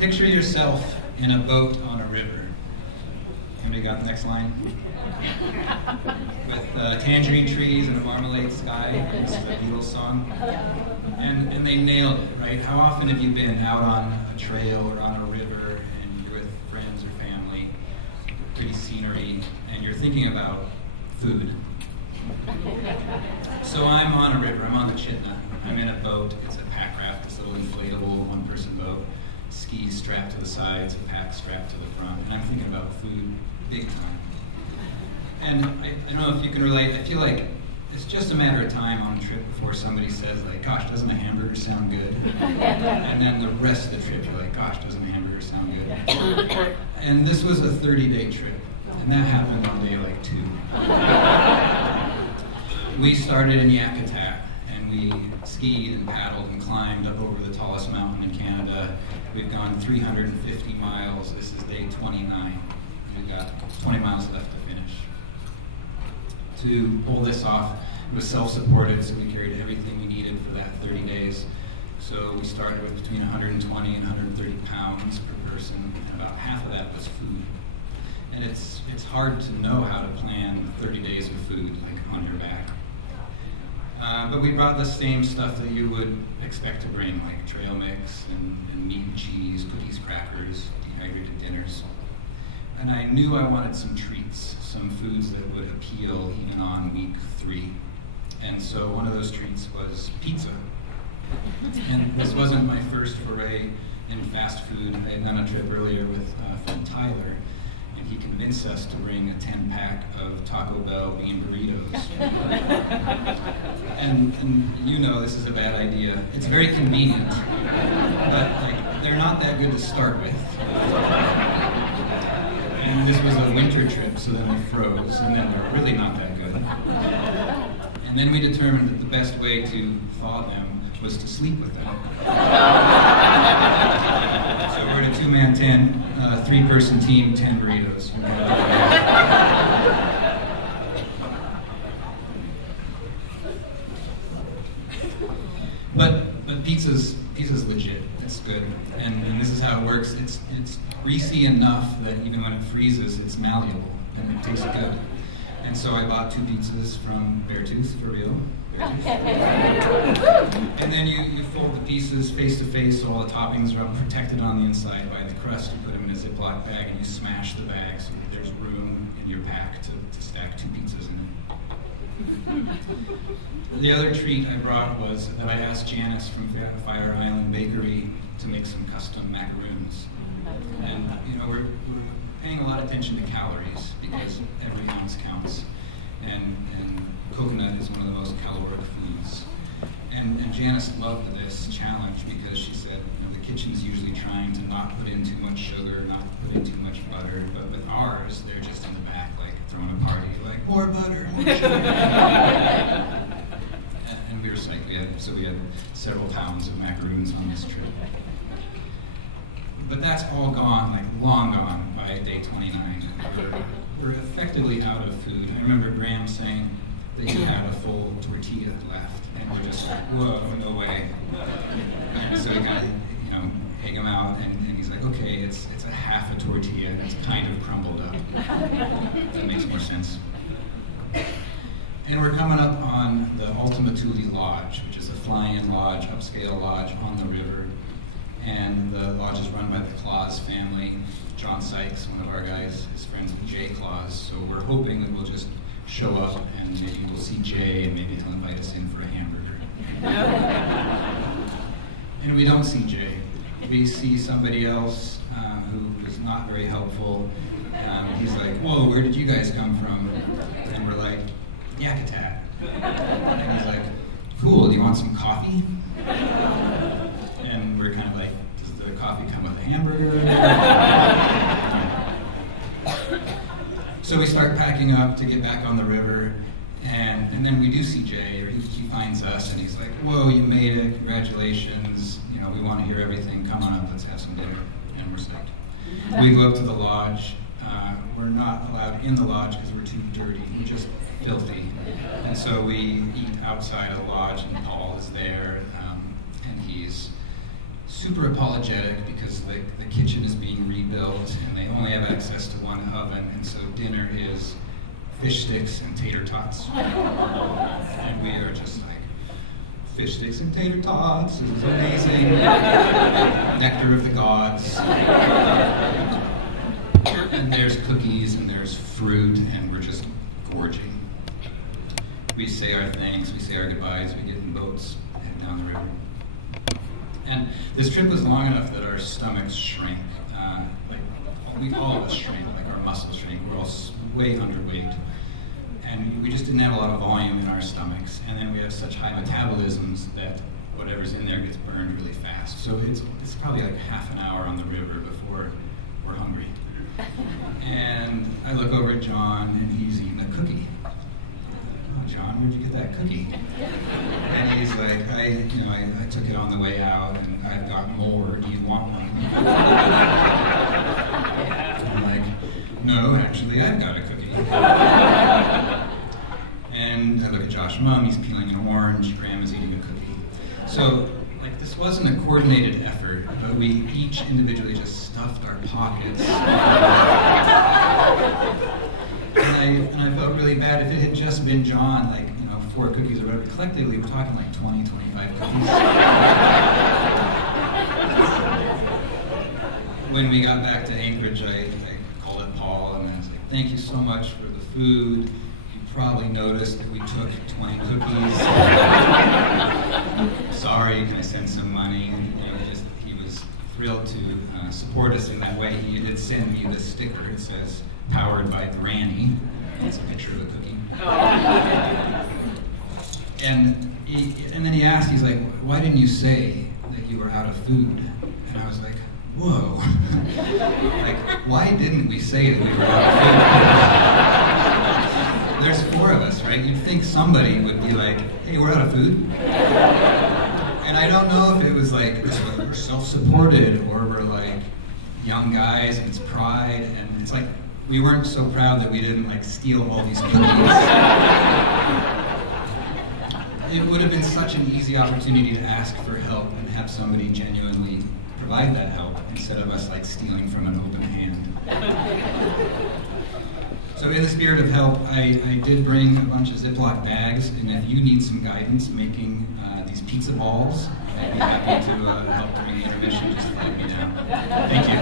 Picture yourself in a boat on a river. Anybody got the next line? With tangerine trees and a marmalade sky. It's the Beatles song. And they nailed it, right? How often have you been out on a trail or on a river and you're with friends or family, pretty scenery, and you're thinking about food? So I'm on a river, I'm on the Chitna. I'm in a boat, it's a pack raft, this little inflatable one-person boat, skis strapped to the sides, a pack strapped to the front, and I'm thinking about food big time. And I don't know if you can relate, I feel like it's just a matter of time on a trip before somebody says, like, gosh, doesn't a hamburger sound good? And then the rest of the trip, you're like, gosh, doesn't a hamburger sound good? And this was a 30-day trip, and that happened on day, like, 2. We started in Yakutat, and we skied and paddled and climbed up over the tallest mountain in Canada. We've gone 350 miles. This is day 29. We've got 20 miles left to finish. To pull this off, it was self-supported, so we carried everything we needed for that 30 days. So we started with between 120 and 130 pounds per person, and about half of that was food. And it's hard to know how to plan 30 days of food, like on your back. But we brought the same stuff that you would expect to bring, like trail mix and meat and cheese, cookies, crackers, dehydrated dinners. And I knew I wanted some treats, some foods that would appeal even on week 3. And so one of those treats was pizza. And this wasn't my first foray in fast food. I had done a trip earlier with friend Tyler, and he convinced us to bring a 10-pack of Taco Bell bean burritos. and you know this is a bad idea. It's very convenient, but like, they're not that good to start with. And this was a winter trip, so then they froze, and then they're really not that good. And then we determined that the best way to thaw them was to sleep with them. So we're at a 2-man 10, 3-person team, 10 burritos. But pizza's legit. It's good, and this is how it works. It's greasy enough that even when it freezes, it's malleable and it tastes good. And so I bought 2 pizzas from Beartooth, for real. And then you fold the pieces face to face, so all the toppings are protected on the inside by the crust. You put them in a Ziploc bag and you smash the bag so that there's room in your pack to stack 2 pizzas in it. The other treat I brought was that I asked Janice from Fire Island Bakery to make some custom macaroons. And you know, we're paying a lot of attention to calories because every ounce counts. And coconut is one of the most caloric foods. And Janice loved this challenge because she said, you know, the kitchen's usually trying to not put in too much sugar, not put in too much butter, but with ours, they're just in the back, like throwing a party, like more butter, more sugar. And we were psyched, so we had several pounds of macaroons on this trip. But that's all gone, like long gone by day 29. We're effectively out of food. I remember Graham saying that he had a full tortilla left, and we're just like, whoa, no way. And so we kind of, you know, egg him out, and he's like, okay, it's a half a tortilla, and it's kind of crumbled up. That makes more sense. And we're coming up on the Ultimatuli Lodge, which is a fly-in lodge, upscale lodge on the river. And the lodge is run by the Claus family. John Sykes, one of our guys, is friends with Jay Claus. So we're hoping that we'll just show up and maybe we'll see Jay and maybe he'll invite us in for a hamburger. And we don't see Jay. We see somebody else who is not very helpful. He's like, whoa, where did you guys come from? And we're like, Yakutat. And he's like, cool, do you want some coffee? And we're kind of like, does the coffee come with a hamburger? So we start packing up to get back on the river, and then we do see Jay, or he finds us, and he's like, whoa, you made it, congratulations, you know, we want to hear everything, come on up, let's have some dinner, and we're psyched. We go up to the lodge. We're not allowed in the lodge because we're too dirty, we're just filthy. And so we eat outside of the lodge, and Paul is there, and he's super apologetic because the fish sticks and tater tots. And we are just like, fish sticks and tater tots, this is amazing. Nectar of the gods. And there's cookies and there's fruit, and we're just gorging. We say our thanks, we say our goodbyes, we get in boats, head down the river. And this trip was long enough that our stomachs shrank. All of us shrank, like our muscles shrank. We're all way underweight. And we just didn't have a lot of volume in our stomachs. And then we have such high metabolisms that whatever's in there gets burned really fast. So it's probably like half an hour on the river before we're hungry. And I look over at John, and he's eating a cookie. Oh, John, where'd you get that cookie? And he's like, I took it on the way out, and I've got more. Do you want one? I'm like, no, actually, I've got a cookie. And I look at Josh's mom, he's peeling an orange, Grandma's eating a cookie. So, like, this wasn't a coordinated effort, but we each individually just stuffed our pockets. And I felt really bad. If it had just been John, like, 4 cookies or whatever, collectively we're talking like 20, 25 cookies. When we got back to Anchorage, I called up Paul and I was like, thank you so much for the food. You probably noticed that we took 20 cookies. Sorry, can I send some money? And he was thrilled to support us in that way. He did send me this sticker. It says, powered by Granny. It's a picture of a cookie. And then he asked, he's like, why didn't you say that you were out of food? And I was like, whoa. Like, why didn't we say that we were out of food? There's 4 of us, right? You'd think somebody would be like, hey, we're out of food. And I don't know if it was like, we're self-supported, or we're like young guys and it's pride, and it's like, we weren't so proud that we didn't like steal all these cookies. It would have been such an easy opportunity to ask for help and have somebody genuinely provide that help instead of us like stealing from an open hand. So in the spirit of help, I did bring a bunch of Ziploc bags, and if you need some guidance making these pizza balls, I'd be happy to help during the intermission. Just let me know. Thank you.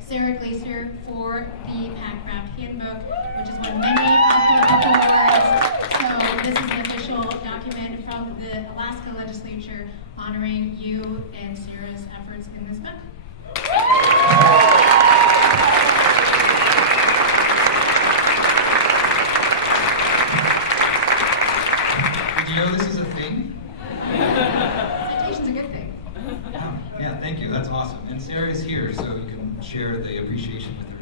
Sarah Glacier for the Packcraft Handbook, which has won many popular book awards. So this is an official document from the Alaska Legislature honoring you and Sarah's efforts in this book. Did you know this is a thing? Citation's a good thing. Oh, yeah, thank you. That's awesome. And Sarah is here, so you can share the appreciation with her.